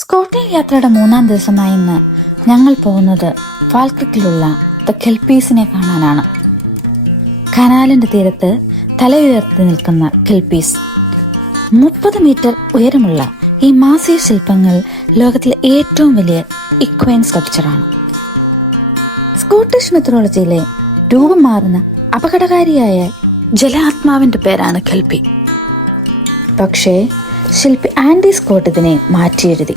Scotland യാത്രയുടെ 3-ാം ദിവസമായ ഇന്ന് ഞങ്ങൾ പോകുന്നത് ഫാൽക്രിക്കിലുള്ള ദ കെൽപീസിനെ കാണാനാണ്. കനാലിന്റെ തീരത്ത് തലയുയർത്തി നിൽക്കുന്ന കെൽപീസ് 30 മീറ്റർ ഉയരമുള്ള ഈ മാസിക ശില്പങ്ങൾ ലോകത്തിലെ ഏറ്റവും വലിയ ഇക്വൈൻ സ്കൾപ്ചറാണ്. സ്കോട്ടിഷ് മെത്തഡോളജിയിലെ രൂപം മാറുന്ന അപകടകാരിയായ ജലാത്മാവിന്റെ പേരാണ് കെൽപി. പക്ഷേ ശില്പി ആൻഡി സ്കോട്ട് ഇതിനെ മാറ്റിയെഴുതി.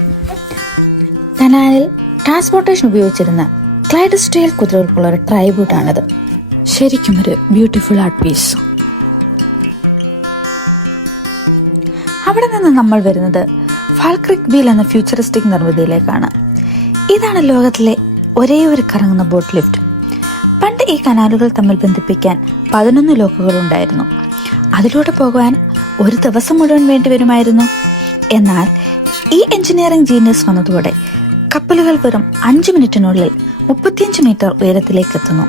കനാലിൽ ട്രാൻസ്പോർട്ടേഷൻ ഉപയോഗിച്ചിരുന്ന ക്ലൈഡസ്റ്റൈൽ കുതിരകൾക്കുള്ള ഒരു ട്രൈബ്യൂട്ടാണിത്. ശരിക്കും ഒരു ബ്യൂട്ടിഫുൾ ആർട്ട് പീസ്. അവിടെ നിന്ന് നമ്മൾ വരുന്നത് ഫാൽക്രിക് വീൽ എന്ന ഫ്യൂച്ചറിസ്റ്റിക് നിർമ്മിതിയിലേക്കാണ്. ഇതാണ് ലോകത്തിലെ ഒരേ ഒരു കറങ്ങുന്ന ബോട്ട് ലിഫ്റ്റ്. പണ്ട് ഈ കനാലുകൾ തമ്മിൽ ബന്ധിപ്പിക്കാൻ 11 ലോക്കുകൾ ഉണ്ടായിരുന്നു. അതിലൂടെ പോകാൻ ഒരു ദിവസം മുഴുവൻ വേണ്ടി വരുമായിരുന്നു. എന്നാൽ ഈ എഞ്ചിനീയറിംഗ് ജീനിയസ് വന്നതോടെ കപ്പലുകൾ വെറും 5 മിനിറ്റിനുള്ളിൽ 35 മീറ്റർ ഉയരത്തിലേക്ക് എത്തുന്നു.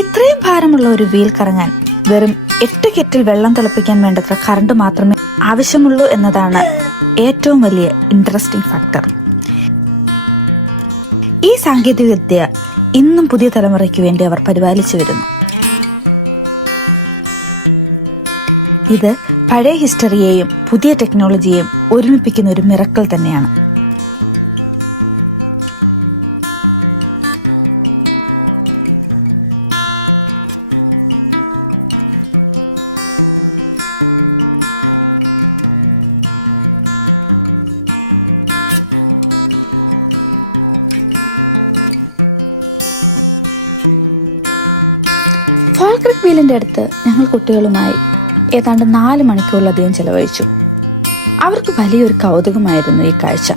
ഇത്രയും ഭാരമുള്ള ഒരു വീൽ കറങ്ങാൻ വെറും 8 കെറ്റിൽ വെള്ളം തിളപ്പിക്കാൻ വേണ്ടത്ര കറണ്ട് മാത്രമേ ആവശ്യമുള്ളൂ എന്നതാണ് ഏറ്റവും വലിയ ഇൻട്രസ്റ്റിംഗ് ഫാക്ടർ. ഈ സാങ്കേതിക വിദ്യ ഇന്നും പുതിയ തലമുറയ്ക്ക് വേണ്ടി അവർ പരിപാലിച്ചു വരുന്നു. ഇത് പഴയ ഹിസ്റ്ററിയെയും പുതിയ ടെക്നോളജിയെയും ഒരുമിപ്പിക്കുന്ന ഒരു മിറക്കിൾ തന്നെയാണ്. ഫാൽക്രിക് വീലിന്റെ അടുത്ത് ഞങ്ങൾ കുട്ടികളുമായി ഏതാണ്ട് 4 മണിക്കൂറിലധികം ചെലവഴിച്ചു. അവർക്ക് വലിയൊരു കൗതുകമായിരുന്നു ഈ കാഴ്ച.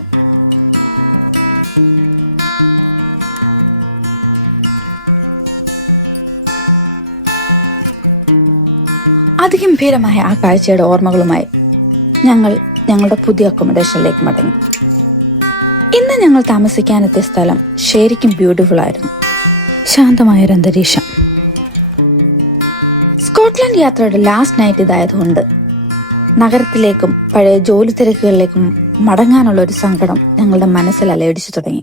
അതിഗംഭീരമായ ആ കാഴ്ചയുടെ ഓർമ്മകളുമായി ഞങ്ങൾ ഞങ്ങളുടെ പുതിയ അക്കോമഡേഷനിലേക്ക് മടങ്ങി. ഇന്ന് ഞങ്ങൾ താമസിക്കാനെത്തിയ സ്ഥലം ശരിക്കും ബ്യൂട്ടിഫുൾ ആയിരുന്നു. ശാന്തമായൊരു അന്തരീക്ഷം. സ്കോട്ട്ലൻഡ് യാത്രയുടെ ലാസ്റ്റ് നൈറ്റ് ഇതായതുകൊണ്ട് നഗരത്തിലേക്കും പഴയ ജോലി തിരക്കുകളിലേക്കും മടങ്ങാനുള്ള ഒരു സങ്കടം ഞങ്ങളുടെ മനസ്സിൽ അലയടിച്ചു തുടങ്ങി.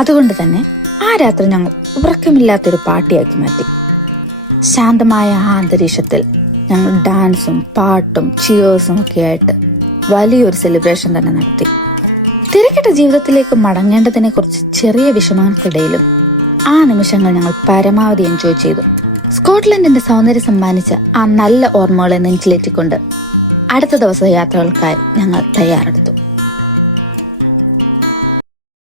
അതുകൊണ്ട് തന്നെ ആ രാത്രി ഞങ്ങൾ ഉറക്കമില്ലാത്തൊരു പാർട്ടിയാക്കി മാറ്റി. ശാന്തമായ ആ അന്തരീക്ഷത്തിൽ ഞങ്ങൾ ഡാൻസും പാട്ടും ചിയേഴ്സും ഒക്കെ ആയിട്ട് വലിയൊരു സെലിബ്രേഷൻ തന്നെ നടത്തി. തിരക്കിട്ട ജീവിതത്തിലേക്ക് മടങ്ങേണ്ടതിനെ കുറിച്ച് ചെറിയ വിഷമങ്ങൾക്കിടയിലും ആ നിമിഷങ്ങൾ ഞങ്ങൾ പരമാവധി എൻജോയ് ചെയ്തു. സ്കോട്ട്ലൻഡിന്റെ സൗന്ദര്യം സമ്മാനിച്ച ആ നല്ല ഓർമ്മകളെ നെഞ്ചിലേറ്റിക്കൊണ്ട് അടുത്ത ദിവസം യാത്രകൾക്കായി ഞങ്ങൾ തയ്യാറെടുത്തു.